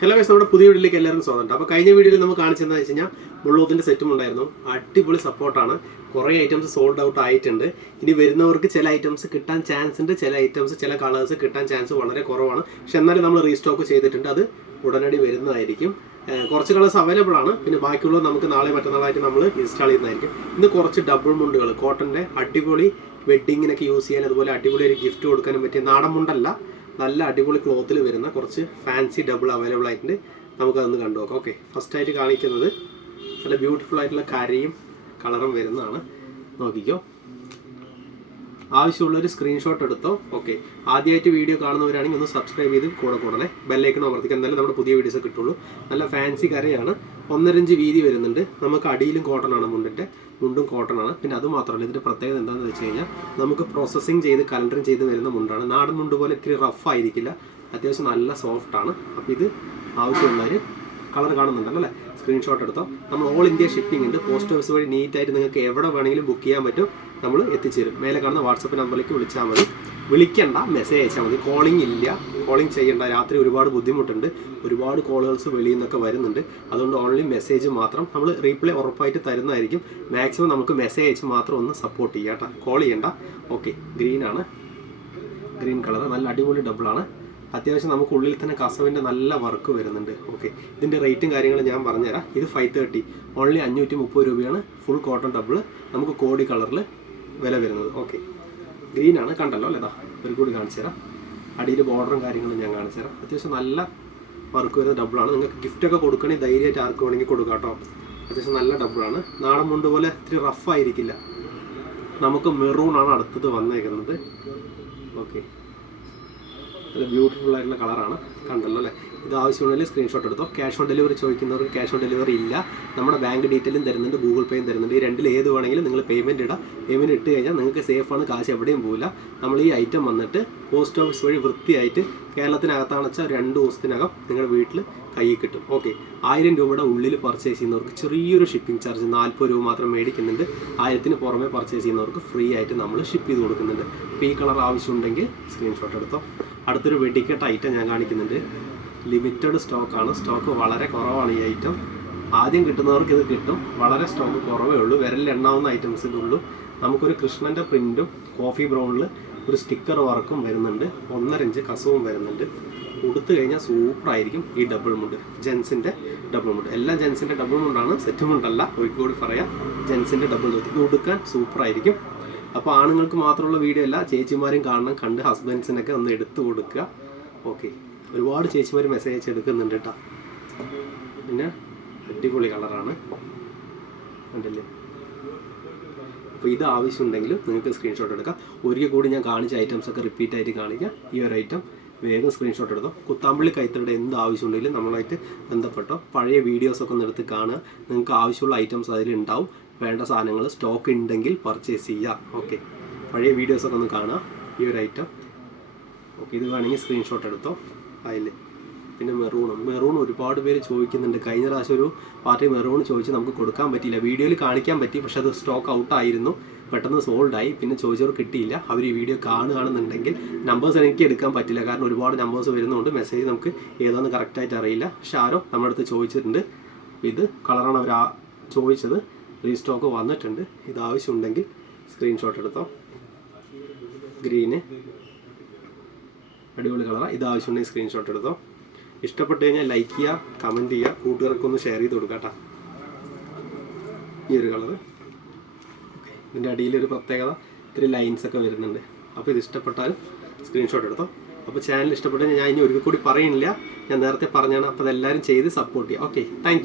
Hello guys നമ്മുടെ പുതിയ വീഡിയോയിലേക്ക് എല്ലാവർക്കും സ്വാഗതം. അപ്പോൾ കഴിഞ്ഞ വീഡിയോയിൽ നമ്മൾ കാണിച്ചതെന്ന് വെച്ച് കഴിഞ്ഞാൽ മുള്ളൂത്തിന്റെ സെറ്റും ഉണ്ടായിരുന്നു. അടിപൊളി സപ്പോർട്ടാണ് കുറേ ഐറ്റംസ് സോൾഡ് ഔട്ട് ആയിട്ടുണ്ട്. ഇനി വരുന്നവർക്ക് ചില ഐറ്റംസ് കിട്ടാൻ ചാൻസ് ഉണ്ട്. ചില ഐറ്റംസ് ചില കളേഴ്സ് കിട്ടാൻ ചാൻസ് വളരെ കുറവാണ്. പക്ഷെ എന്നാലും നമ്മൾ റീസ്റ്റോക്ക് ചെയ്തിട്ടുണ്ട്. അത് ഉടനടി വരുന്നതായിരിക്കും. കുറച്ച് കളേഴ്സ് അവൈലബിൾ ആണ്. പിന്നെ ബാക്കിയുള്ളത് നമുക്ക് നാളെ മറ്റന്നാളായിട്ട് നമ്മൾ ഇൻസ്റ്റാൾ ചെയ്യുന്നതായിരിക്കും. ഇന്ന് കുറച്ച് ഡബിൾ മുണ്ടുകൾ കോട്ടന്റെ അടിപൊളി വെഡ്ഡിങ്ങിനൊക്കെ യൂസ് ചെയ്യാൻ അതുപോലെ അടിപൊളി ഒരു ഗിഫ്റ്റ് കൊടുക്കാനും പറ്റിയ നാടൻ മുണ്ടല്ല. നല്ല അടിപൊളി ക്ലോത്തിൽ വരുന്ന കുറച്ച് ഫാൻസി ഡബിൾ അവൈലബിൾ ആയിട്ടുണ്ട്. നമുക്കതൊന്ന് കണ്ടു നോക്കാം. ഓക്കെ ഫസ്റ്റ് ആയിട്ട് കാണിക്കുന്നത് നല്ല ബ്യൂട്ടിഫുൾ ആയിട്ടുള്ള കരയും കളറും വരുന്നതാണ്. നോക്കിക്കോ. ആവശ്യമുള്ളൊരു സ്ക്രീൻഷോട്ട് എടുത്തോ? ഓക്കെ ആദ്യമായിട്ട് വീഡിയോ കാണുന്നവരാണെങ്കിൽ ഒന്ന് സബ്സ്ക്രൈബ് ചെയ്ത് കൂടെ കൂടണേ. ബെല്ലൈക്കൺ അമർത്തിക്കാൻ എന്നാലും നമ്മുടെ പുതിയ വീഡിയോസ് കിട്ടുള്ളൂ. നല്ല ഫാൻസി കരയാണ്. ഒന്നരഞ്ച് വീതി വരുന്നുണ്ട്. നമുക്ക് അടിയിലും കോട്ടൺ ആണ് മുണ്ടിന്റെ മുണ്ടും കോട്ടൺ ആണ്. പിന്നെ അത് മാത്രമല്ല ഇതിന്റെ പ്രത്യേകത എന്താണെന്ന് വെച്ച് കഴിഞ്ഞാൽ നമുക്ക് പ്രോസസ്സിങ് ചെയ്ത് കലണ്ടറിങ് ചെയ്ത് വരുന്ന മുണ്ടാണ്. നാടൻ മുണ്ട് പോലെ ഇത്തിരി റഫ് ആയിരിക്കില്ല. അത്യാവശ്യം നല്ല സോഫ്റ്റ് ആണ്. അപ്പോൾ ഇത് ആവശ്യമുള്ളവർ കളർ കാണുന്നുണ്ടല്ലോ അല്ലേ? സ്ക്രീൻഷോട്ട് എടുത്തോ. നമ്മൾ ഓൾ ഇന്ത്യ ഷിപ്പിംഗ് ഉണ്ട്. പോസ്റ്റ് ഓഫീസ് വഴി നീറ്റായിട്ട് നിങ്ങൾക്ക് എവിടെ വേണമെങ്കിലും ബുക്ക് ചെയ്യാൻ പറ്റും. നമ്മൾ എത്തിച്ചേരും. മേലെ കാണുന്ന വാട്സപ്പ് നമ്പറിലേക്ക് വിളിച്ചാൽ മതി. വിളിക്കണ്ട മെസ്സേജ് അയച്ചാൽ മതി. കോളിംഗ് ഇല്ല കോളിംഗ് ചെയ്യണ്ട. രാത്രി ഒരുപാട് ബുദ്ധിമുട്ടുണ്ട്. ഒരുപാട് കോളുകൾസ് വെളിയിൽ നിന്നൊക്കെ വരുന്നുണ്ട്. അതുകൊണ്ട് ഓൺലി മെസ്സേജ് മാത്രം നമ്മൾ റീപ്ലൈ ഉറപ്പായിട്ട് തരുന്നതായിരിക്കും. മാക്സിമം നമുക്ക് മെസ്സേജ് അയച്ച് മാത്രം ഒന്ന് സപ്പോർട്ട് ചെയ്യാം കേട്ടോ. കോൾ ചെയ്യണ്ട. ഓക്കെ ആണ്. ഗ്രീൻ കളർ നല്ല അടിപൊളി ഡബിളാണ് അത്യാവശ്യം നമുക്ക് ഉള്ളിൽ തന്നെ കസവിന്റെ നല്ല വർക്ക് വരുന്നുണ്ട്. ഓക്കെ ഇതിന്റെ റേറ്റും കാര്യങ്ങളും ഞാൻ പറഞ്ഞുതരാം. ഇത് ഫൈവ് തേർട്ടി ഓൺലി അഞ്ഞൂറ്റി മുപ്പത് രൂപയാണ് ഫുൾ കോട്ടൺ ഡബിൾ നമുക്ക് കോടി കളറിൽ വില വരുന്നത്. ഓക്കെ ഗ്രീൻ ആണ് കണ്ടല്ലോ അല്ലേ? ഒരു കൂടി കാണിച്ചു തരാം. അടിയിൽ ബോർഡറും കാര്യങ്ങളും ഞാൻ കാണിച്ചു തരാം. അത്യാവശ്യം നല്ല വർക്ക് വരുന്ന ഡബിളാണ് നിങ്ങൾക്ക് ഗിഫ്റ്റൊക്കെ കൊടുക്കണമെങ്കിൽ ധൈര്യമായിട്ട് ആർക്ക് വേണമെങ്കിൽ കൊടുക്കാം കേട്ടോ. അത്യാവശ്യം നല്ല ഡബിളാണ് നാടൻ മുണ്ട് പോലെ ഇത്തിരി റഫ് ആയിരിക്കില്ല. നമുക്ക് മെറൂൺ ആണ് അടുത്തത് വന്നേക്കുന്നത്. ഓക്കെ നല്ല ബ്യൂട്ടിഫുൾ ആയിട്ടുള്ള കളറാണ് കണ്ടല്ലോ അല്ലേ? ഇത് ആവശ്യമുണ്ടെങ്കിൽ സ്ക്രീൻഷോട്ട് എടുത്തോ. ക്യാഷ് ഓൺ ഡെലിവറി ചോദിക്കുന്നവർക്ക് ക്യാഷ് ഓൺ ഡെലിവറി ഇല്ല. നമ്മുടെ ബാങ്ക് ഡീറ്റെയിലും തരുന്നുണ്ട് ഗൂഗിൾ പേയും തരുന്നുണ്ട്. ഈ രണ്ടിൽ ഏത് വേണമെങ്കിലും നിങ്ങൾ പേയ്മെന്റ് ഇടാം. പേയ്മെന്റ് ഇട്ട് കഴിഞ്ഞാൽ നിങ്ങൾക്ക് സേഫാണ് കാശ് എവിടെയും പോകില്ല നമ്മൾ ഈ ഐറ്റം വന്നിട്ട് പോസ്റ്റ് ഓഫീസ് വഴി വൃത്തിയായിട്ട് കേരളത്തിനകത്താണെച്ചാൽ രണ്ട് ദിവസത്തിനകം നിങ്ങളുടെ വീട്ടിൽ കയ്യിൽ കിട്ടും. ഓക്കെ ആയിരം രൂപയുടെ ഉള്ളിൽ പർച്ചേസ് ചെയ്യുന്നവർക്ക് ചെറിയൊരു ഷിപ്പിംഗ് ചാർജ് നാൽപ്പത് രൂപ മാത്രം മേടിക്കുന്നുണ്ട്. ആയിരത്തിന് പുറമെ പർച്ചേസ് ചെയ്യുന്നവർക്ക് ഫ്രീ ആയിട്ട് നമ്മൾ ഷിപ്പ് ചെയ്ത് കൊടുക്കുന്നുണ്ട്. അപ്പോൾ ഈ കളർ ആവശ്യമുണ്ടെങ്കിൽ സ്ക്രീൻഷോട്ട് എടുത്തോ. അടുത്തൊരു വെടിക്കെട്ട് ഐറ്റം ഞാൻ കാണിക്കുന്നുണ്ട്. ലിമിറ്റഡ് സ്റ്റോക്കാണ് സ്റ്റോക്ക് വളരെ കുറവാണ് ഈ ഐറ്റം ആദ്യം കിട്ടുന്നവർക്ക് ഇത് കിട്ടും. വളരെ സ്റ്റോക്ക് കുറവേ ഉള്ളൂ. വിരലിൽ എണ്ണാവുന്ന ഐറ്റംസ് ഇതുള്ളൂ നമുക്കൊരു കൃഷ്ണന്റെ പ്രിന്റും കോഫി ബ്രൗണിൽ ഒരു സ്റ്റിക്കർ വർക്കും വരുന്നുണ്ട്. ഒന്നര ഇഞ്ച് കസവും വരുന്നുണ്ട്. കൊടുത്തു കഴിഞ്ഞാൽ സൂപ്പറായിരിക്കും ഈ ഡബിൾ മുണ്ട്. ജെൻസിന്റെ ഡബിൾ മുണ്ട്. എല്ലാം ജെൻസിന്റെ ഡബിൾ മുണ്ടാണ്. സെറ്റ് മുണ്ടല്ല. ഒരിക്കൽ കൂടി പറയാം. ജെൻസിന്റെ ഡബിൾ മുണ്ട് ഇത് ഉടുക്കാൻ സൂപ്പർ ആയിരിക്കും. അപ്പോൾ ആണുങ്ങൾക്ക് മാത്രമുള്ള വീഡിയോ അല്ല ചേച്ചിമാരും കാണണം കണ്ട് ഹസ്ബൻഡ്സിനൊക്കെ ഒന്ന് എടുത്തു കൊടുക്കുക. ഓക്കെ ഒരുപാട് ചേച്ചിമാർ മെസ്സേജ് അയച്ച് എടുക്കുന്നുണ്ട് കേട്ടോ. പിന്നെ അടിപൊളി കളറാണ് കണ്ടില്ലേ? അപ്പോൾ ഇത് ആവശ്യമുണ്ടെങ്കിലും നിങ്ങൾക്ക് സ്ക്രീൻഷോട്ട് എടുക്കാം. ഒരിക്കൽ കൂടി ഞാൻ കാണിച്ച ഐറ്റംസ് ഒക്കെ റിപ്പീറ്റ് ആയിട്ട് കാണിക്കാം. ഈ ഒരു ഐറ്റം വേഗം സ്ക്രീൻഷോട്ട് എടുത്തോ. കുത്താമ്പള്ളി കൈത്തറിയുടെ എന്ത് ആവശ്യമുണ്ടെങ്കിലും നമ്മളായിട്ട് ബന്ധപ്പെട്ടോ പഴയ വീഡിയോസൊക്കെ ഒന്ന് എടുത്ത് കാണുക. നിങ്ങൾക്ക് ആവശ്യമുള്ള ഐറ്റംസ് അതിൽ ഉണ്ടാവും വേണ്ട സാധനങ്ങൾ സ്റ്റോക്ക് ഉണ്ടെങ്കിൽ പർച്ചേസ് ചെയ്യാം. ഓക്കെ പഴയ വീഡിയോസൊക്കെ ഒന്ന് കാണാം. ഈ ഒരു ഐറ്റം ഓക്കെ ഇത് വേണമെങ്കിൽ സ്ക്രീൻഷോട്ട് എടുത്തോ. അതിൽ പിന്നെ മെറൂണും മെറൂൺ ഒരുപാട് പേര് ചോദിക്കുന്നുണ്ട്. കഴിഞ്ഞ പ്രാവശ്യം ഒരു പാർട്ടി മെറൂൺ ചോദിച്ച് നമുക്ക് കൊടുക്കാൻ പറ്റിയില്ല. വീഡിയോയിൽ കാണിക്കാൻ പറ്റി പക്ഷേ അത് സ്റ്റോക്ക് ഔട്ട് ആയിരുന്നു. പെട്ടെന്ന് സോൾഡ് ആയി. പിന്നെ ചോദിച്ചവർ കിട്ടിയില്ല. അവർ ഈ വീഡിയോ കാണുകയാണെന്നുണ്ടെങ്കിൽ നമ്പേഴ്സ് എനിക്ക് എടുക്കാൻ പറ്റില്ല. കാരണം ഒരുപാട് നമ്പേഴ്സ് വരുന്നതുകൊണ്ട് മെസ്സേജ് നമുക്ക് ഏതാണെന്ന് കറക്റ്റായിട്ട് അറിയില്ല. പക്ഷെ ആരോ നമ്മുടെ അടുത്ത് ചോദിച്ചിട്ടുണ്ട്. ഇത് കളറാണ് അവർ ചോദിച്ചത്. റീസ്റ്റോക്ക് വന്നിട്ടുണ്ട്. ഇത് ആവശ്യമുണ്ടെങ്കിൽ സ്ക്രീൻഷോട്ട് എടുത്തോ ഗ്രീന് അടിപൊളി കളറാണ് ഇത് ആവശ്യമുണ്ടെങ്കിൽ സ്ക്രീൻഷോട്ട് എടുത്തോ ഇഷ്ടപ്പെട്ട് കഴിഞ്ഞാൽ ലൈക്ക് ചെയ്യുക കമന്റ് ചെയ്യുക കൂട്ടുകാർക്കൊന്ന് ഷെയർ ചെയ്ത് കൊടുക്കട്ടെ. കേട്ടോ ഈ ഒരു കളറ് ഇതിന്റെ അടിയിലൊരു പ്രത്യേകത ഇത്തിരി ലൈൻസ് ഒക്കെ വരുന്നുണ്ട്. അപ്പോൾ ഇത് ഇഷ്ടപ്പെട്ടാൽ സ്ക്രീൻഷോട്ട് എടുത്തോ അപ്പോൾ ചാനൽ ഇഷ്ടപ്പെട്ടാൽ ഞാൻ ഇനി ഒരിക്കൽ കൂടി പറയുന്നില്ല. ഞാൻ നേരത്തെ പറഞ്ഞാണ് അപ്പോൾ അതെല്ലാവരും ചെയ്ത് സപ്പോർട്ട് ചെയ്യുക. Okay thank